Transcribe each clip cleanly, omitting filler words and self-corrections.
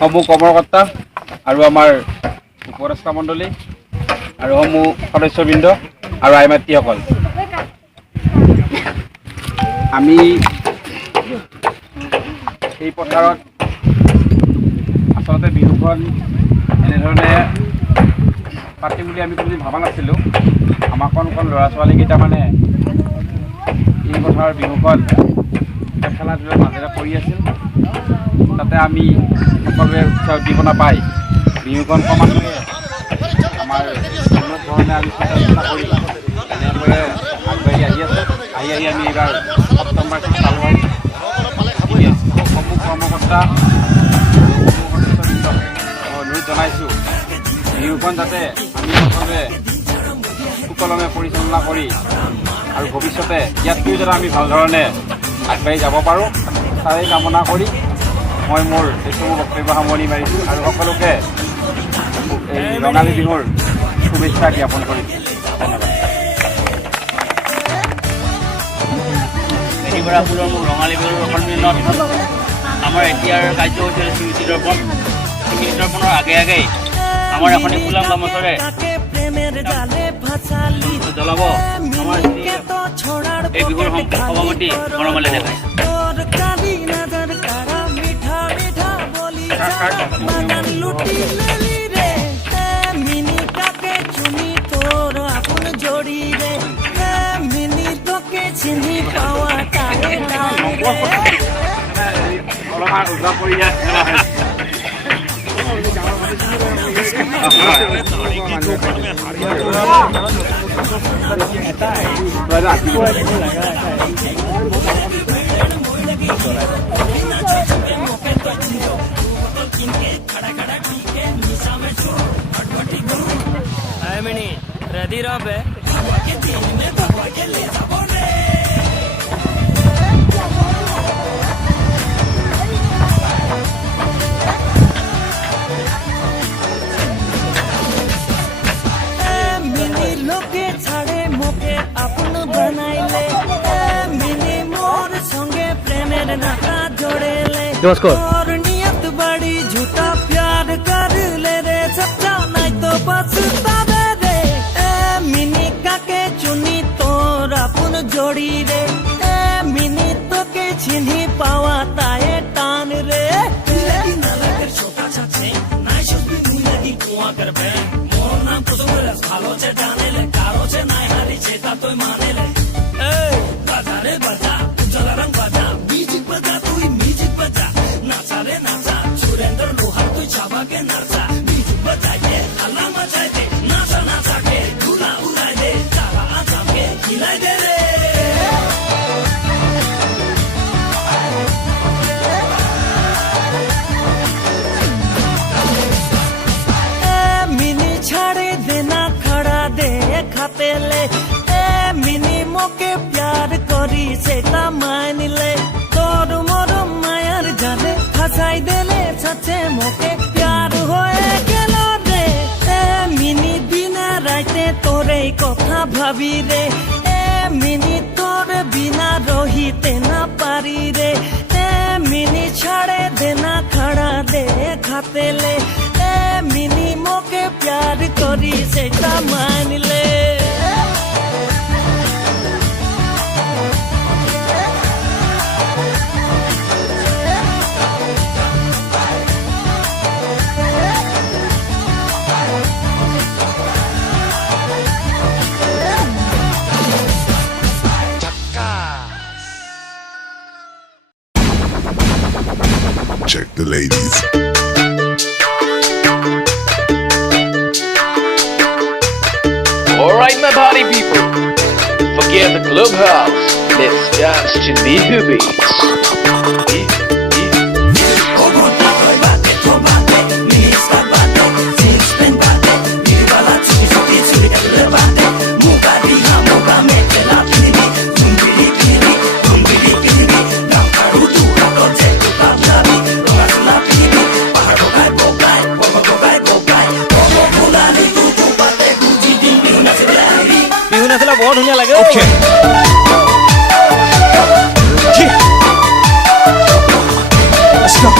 সমূহ কৰ্মকৰ্তা আৰু আমাৰ উপদেষ্টা মণ্ডলী আৰু সমূহ সদস্যবৃন্দ আৰু আই মাতৃসকল, আমি এই পথাৰত আচলতে বিহুখন এনেধৰণে পাতিম বুলি আমি কোনো ভবা নাছিলোঁ। আমাৰ কণ ল'ৰা ছোৱালীকেইটা মানে এই পথাৰৰ বিহুখন খেলা ধূলাৰ মাজেৰে কৰি আছিল। তাতে আমি সকলোৱে উৎসাহ উদ্দীপনা পাই বিহুখন ক্ৰমান্বয়ে আমাৰ উন্নত ধৰণে আমি চেষ্টা কৰি এনেদৰে আগবাঢ়ি আহি আছোঁ। আহি আমি এইবাৰ সপ্তম বাৰ্ষিক পালন সমূহ কৰ্মকৰ্তা অনুৰোধ জনাইছোঁ, বিহুখন যাতে আমি সকলোৱে সুকলমে পৰিচালনা কৰি আৰু ভৱিষ্যতে ইয়াতকৈ যাতে আমি ভাল ধৰণে আগবাঢ়ি যাব পাৰোঁ তাৰে কামনা কৰি মই মোৰ এইসমূহ বক্তব্য সামৰণি মাৰিছোঁ আৰু সকলোকে এই ৰঙালী বিহুৰ শুভেচ্ছা জ্ঞাপন কৰিছোঁ। ধন্যবাদ। মেধিপাৰা ফুলৰ মোক ৰঙালী বিহুৰ সন্মিলনত আমাৰ এতিয়াৰ কাৰ্যসূচী স্মৃতি দৰ্পণ। স্মৃতি দৰ্পণৰ আগে আগেই আমাৰ এখন ফুলাম গামোচাৰে জ্বলাব আমাৰ এই বিহুৰ সভাপতি মৰমালে দেখায়। ready up hai नमस्कार। नियत बड़ी झूठा प्यार कर ले रे सच्चा नहीं तो बसता रे मिनी काके चुनी तोर अपन जोड़ी रे मिनी तो के चिन्ही पावा ताए टान रे लगी ना लगे छोटा छाछे नाइ शुद्ध मुंडी कुआ कर बे मोर नाम तो रस भालो चे जाने ले कारो चे नाइ हारी चेता तो माने ले ए बाजा रे बाजा उजल रंग बाजा म्यूजिक बजा तू म्यूजिक बजा नाचा रे नाचा सुरेंद्र लोहार तू चाबा के नाचा म्यूजिक बजा के हल्ला मचाए दे नाचा नाचा के धूला उड़ाए दे चारा आजा के खिलाए दे रे मिनी छाड़े देना खड़ा दे खाते ले मिनी मोके प्यार करी सेटा मान ले तोर मोर मायार जाले फसाई देले सच्चे मोके प्यार होए गेल रे मिनी बिना राइते तोरे कथा भाबी रे मिनी तोर बिना रहिते ना पारी रे मिनी छाड़े देना खड़ा दे खाते ले मिनी मोके प्यार करी सेटा मान ले Check the ladies. Alright my party people, forget the clubhouse, let's dance to bihu beats. बहुत धुनिया लगे Okay. Let's go.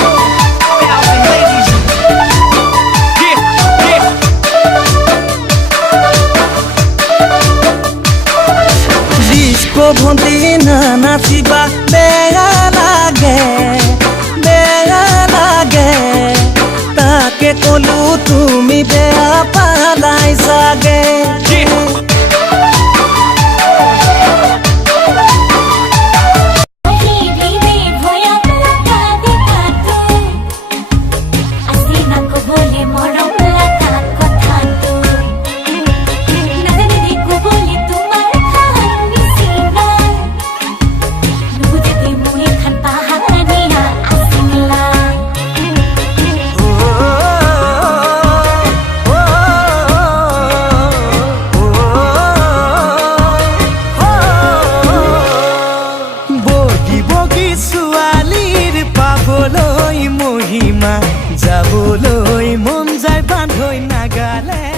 ভন্টি না নাচিবা বেয়া লাগে তাকে কলো তুমি বেয়া পালাই চাগে যাবলৈ মন যায় বান্ধৈ নাগালে